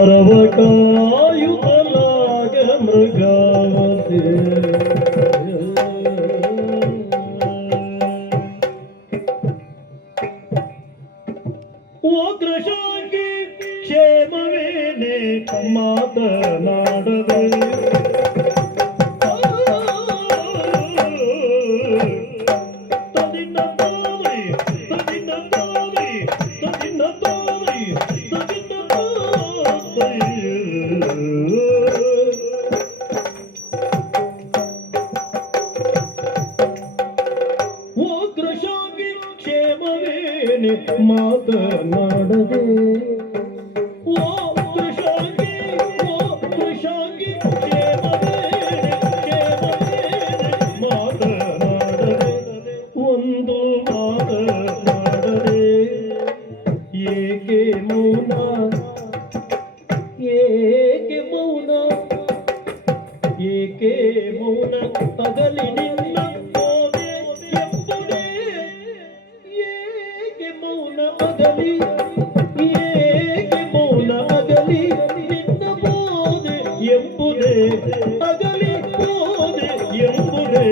ಪರ್ವಕಾಯುತಲಾಗ ಮೃಗಾವತಿ ಓಗ್ರಶಾಂಗಿ ಕ್ಷೇಮವೇನೆ ಮಾತನಾಡದೆ ಮಾತನಾಡದೆ ಓ ಕೃಷಾಂಗಿ ಮಾತನಾಡದೆ ಒಂದು ಮಾತನಾಡದೆ ಏಕೆ ಮೌನ ಏಕೆ ಮೌನ ಏಕೆ ಮೌನ ತಗಲಿ ನಿನ್ನ ಹೋದೆ ಎಂಬುದೇ ಏಕೆ ಮೌನ ಅಗಲಿ ಏಕೆ ಮೌನ ಅಗಲಿ ನಿನ್ನ ಬೋದೆ ಎಂಬುದೇ ಅಗಲಿ ಬೋದೆ ಎಂಬುದೇ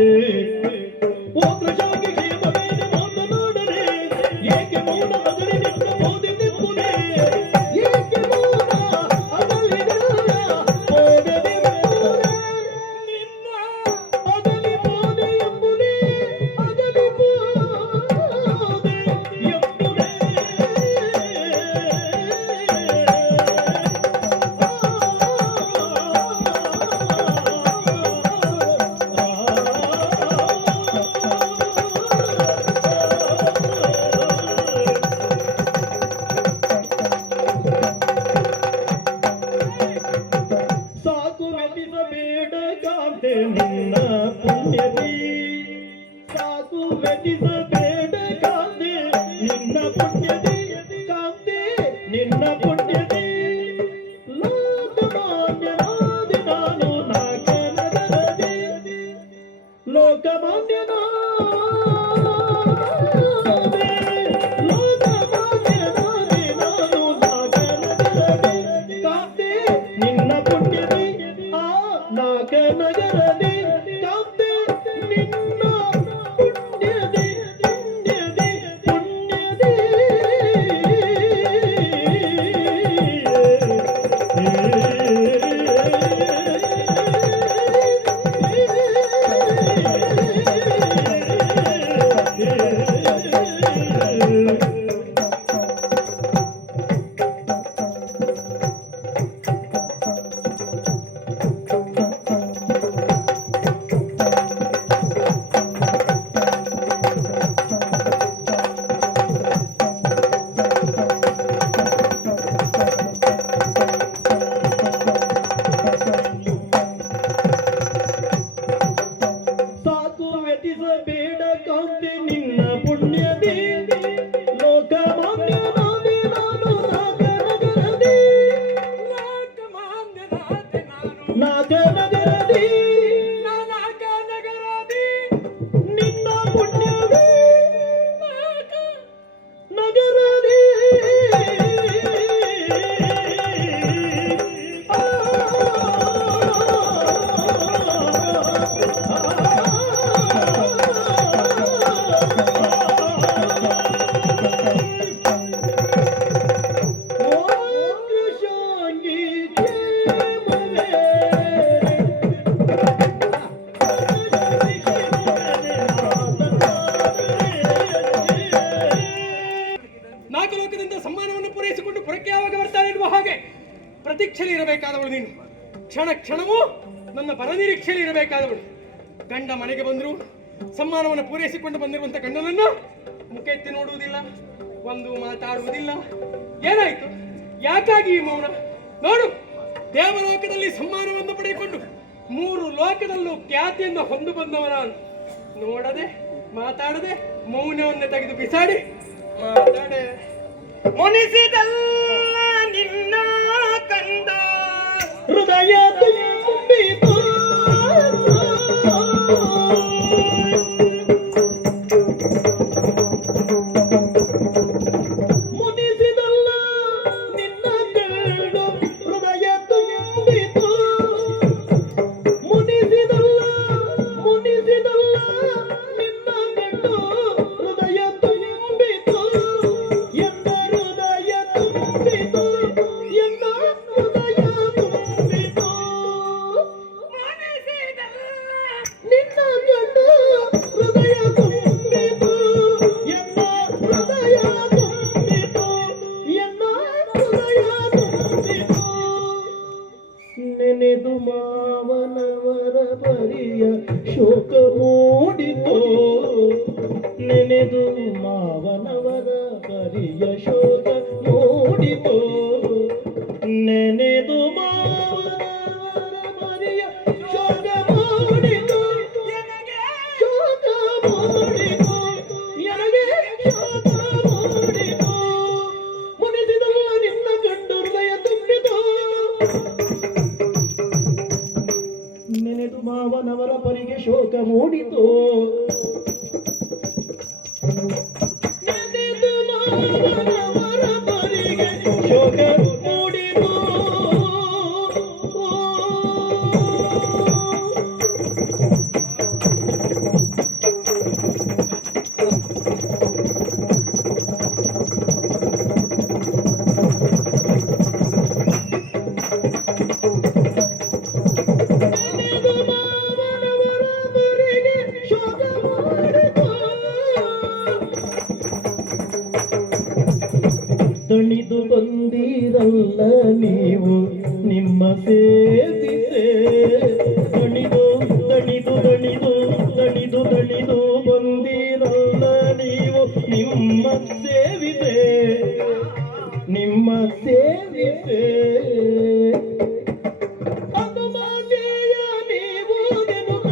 ಓ ಕೃಷಾಂಗಿ ಕ್ಷೇಮವೇನೆ ಮಾತನಾಡದೆ ಏಕೆ ಮೌನ ಅಗಲಿ ನಿನ್ನ ಬೋದೆ ಎಂಬುದೇ ಏಕೆ ಮೌನ ಅಗಲಿ ನಿನ್ನ ಬೋದೆ ಎಂಬುದೇ ನಿನ್ನ ಅಗಲಿ ಬೋದೆ ಎಂಬುದೇ ಅಗಲಿ ಬೋದೆ ಎಂಬುದೇ ಸಾಕು ವೆತಿಸಬೇಡ ಕಾಂತೆ ನಿನ್ನ ಪುಣ್ಯದಿ ಸಾಕು ವೆತಿಸಬೇಡ ಕಾಂತೆ ನಿನ್ನ ಪುಣ್ಯದಿ ಕಾಂತೆ ನಿನ್ನ ಪುಣ್ಯದಿ ಲೋಕಮಾನ್ಯನಾದಿ ನಾನು ನಾಗನಗರದಿ ಲೋಕಮಾನ್ಯನಾದಿ ಲೋಕಮಾನ್ಯನಾದಿ ನಾನು ನಾಗನಗರದಿ ಕಾಂತೆ ನಿನ್ನ ಪುಣ್ಯದಿ ಆ ನಾಗನಗರದಿ ಕಾಂತೆ ನಿನ್ನ ಪುಣ್ಯದಿ ಪುಣ್ಯದಿ ಪುಣ್ಯದಿ ಸಾಕು ವ್ಯತಿಸಬೇಡ ಕಾಂತೆ ನಿನ್ನ ಪುಣ್ಯದಿ ಲೋಕಮಾನ್ಯನಾದಿ ನಾನು ನಾಗನಗರದಿ ನಾಗನಗರದಿ ನಿನ್ನ ಪುಣ್ಯದಿ ನಗರದಿ ನಾಲ್ಕು ಲೋಕದಿಂದ ಸಮ್ಮಾನವನ್ನು ಪೂರೈಸಿಕೊಂಡು ಪುರಕ್ಕೆ ಯಾವಾಗ ಬರ್ತಾರೆ ಎನ್ನುವ ಹಾಗೆ ಪ್ರತೀಕ್ಷೆಯಲ್ಲಿ ಇರಬೇಕಾದವಳು ನೀನು. ಕ್ಷಣ ಕ್ಷಣವೂ ನನ್ನ ಪರನಿರೀಕ್ಷೆಯಲ್ಲಿ ಇರಬೇಕಾದವಳು. ಗಂಡ ಮನೆಗೆ ಬಂದರು ಸಮ್ಮಾನವನ್ನು ಪೂರೈಸಿಕೊಂಡು ಬಂದಿರುವಂತ ಗಂಡನನ್ನ ಮುಖ ಎತ್ತಿ ನೋಡುವುದಿಲ್ಲ, ಒಂದು ಮಾತಾಡುವುದಿಲ್ಲ. ಏನಾಯ್ತು? ಯಾಕಾಗಿ ಈ ಮೌನ? ನೋಡು, ದೇವಲೋಕದಲ್ಲಿ ಸಮ್ಮಾನವನ್ನು ಪಡೆದುಕೊಂಡು 3 ಲೋಕದಲ್ಲೂ ಖ್ಯಾತಿಯನ್ನು ಹೊಂದು ಬಂದವ ನಾನು. ನೋಡದೆ ಮಾತಾಡದೆ ಮೌನವನ್ನು ತೆಗೆದು ಬಿಸಾಡಿ ಮಾತಾಡೆ ಮುನಿಸಿದಲ್ಲ ನಿನ್ನ ಕಂದ ಹೃದಯ ತುಂಬಿತು ಮುನಿಸಿದಲ್ಲ ನಿನ್ನ ಕಂಡು ಮಾವನವರ ಪರಿಯ ಶೋಕ ಮೂಡಿತೋ ನೆನೆದು ಮಾವನವರ ಪರಿಯ ಶೋಕ ಮೂಡಿತೋ ನೆನೆದು ಮಾವನವರ ಪರಿಯ ಶೋಕ ಮೂಡಿತೋ ಎನಗೆ ಶೋಕ ಮೂಡಿತೋ ಎನಗೆ ಶೋಕ ಮೂಡಿತೋ ಮುನಿಸಿದವ ನಿನ್ನ ಕಂಡು ಹೃದಯ ತುಂಬಿತೋ ನೆನೆದು ಮಾವನವರ ಪರಿಗೆ ಶೋಕ ಮೂಡಿತೋ ನೆನೆದು ಮಾವನವರ ಪರಿಗೆ ಶೋಕ ಮೂಡಿತೋ ದಣಿದು ಬಂದಿರಲ್ಲ ನೀವು ನಿಮ್ಮ ಸೇವಿಸೆ ದಣಿದು ದಣಿದು ದಣಿದು ದಣಿದು ದಣಿದು ಬಂದಿರಲ್ಲ ನೀವು ನಿಮ್ಮ ಸೇವಿಸೆ ನಿಮ್ಮ ಸೇವಿಸೆ ಅನುಮತಿಯ ನೀವು ಗೆಲುವ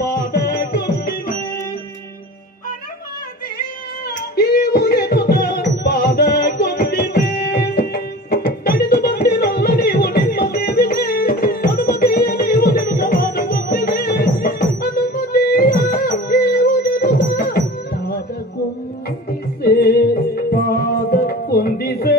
ಪಾದ ಕೊಟ್ಟಿವೆ ನೀವು ಗೆಲುವ ಪಾದ ಕೊಟ್ಟಿವೆ ತಡೆದು ಬಂದಿರಲ್ಲ ನೀವು ನಿಮ್ಮ ಸೇವಿದೆ ಅನುಮತಿಯ ನೀವು ಗೆಲುವ ಪಾದ ಕೊಟ್ಟಿವೆ ಅನುಮತಿಯ ನೀವು ಗೆಲುವ ಪಾದ ಕೊಂಡಿಸೆ ಪಾದ ಕೊಂಡಿಸೆ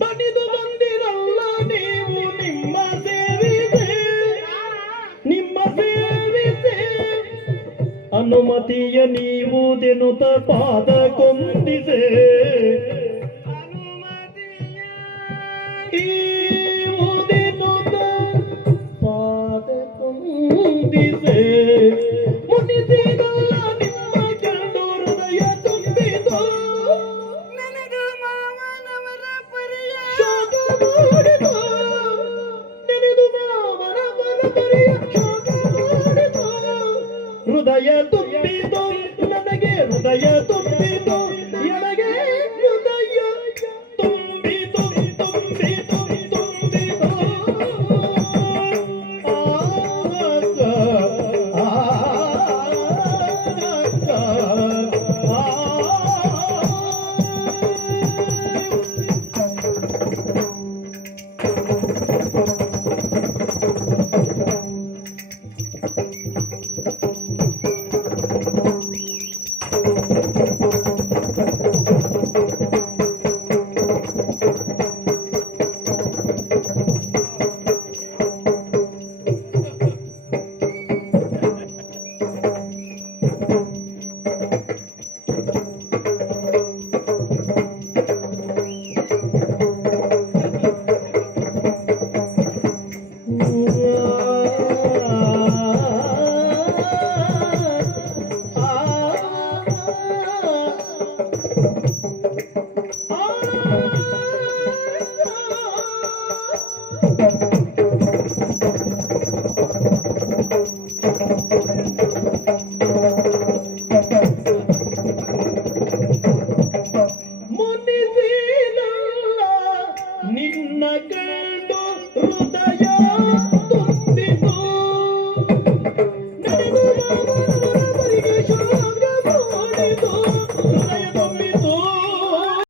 ದಣಿದು ಬಂದಿರಲ್ಲ ನೀವು ನಿಮ್ಮ ಸೇವಿಸೆ ನಿಮ್ಮ ಸೇವಿಸೆ ಅನುಮತಿಯ ನೀವು ದೆನುತ ಪಾದ ಕೊಂಡಿಸೆ ನೀವು ದೆನುತ ಪಾದ ಕೊಂಡಿಸೆ ಮುನಿಸಿದಲ್ಲ ನಿಮ್ಮ ಕಂಡು ಹೃದಯ ತುಂಬಿತೋ ನೆನೆದು ಮಾವನವರ ಪರಿಯ ಶೋಕ ಮೂಡಿತೋ ನೆನೆದು ಮಾವನವರ ಪರಿಯ ಶೋಕ ಮೂಡಿತೋ ಹೃದಯ ತುಂಬಿತೋ ನನಗೆ ಹೃದಯ ತುಂಬಿ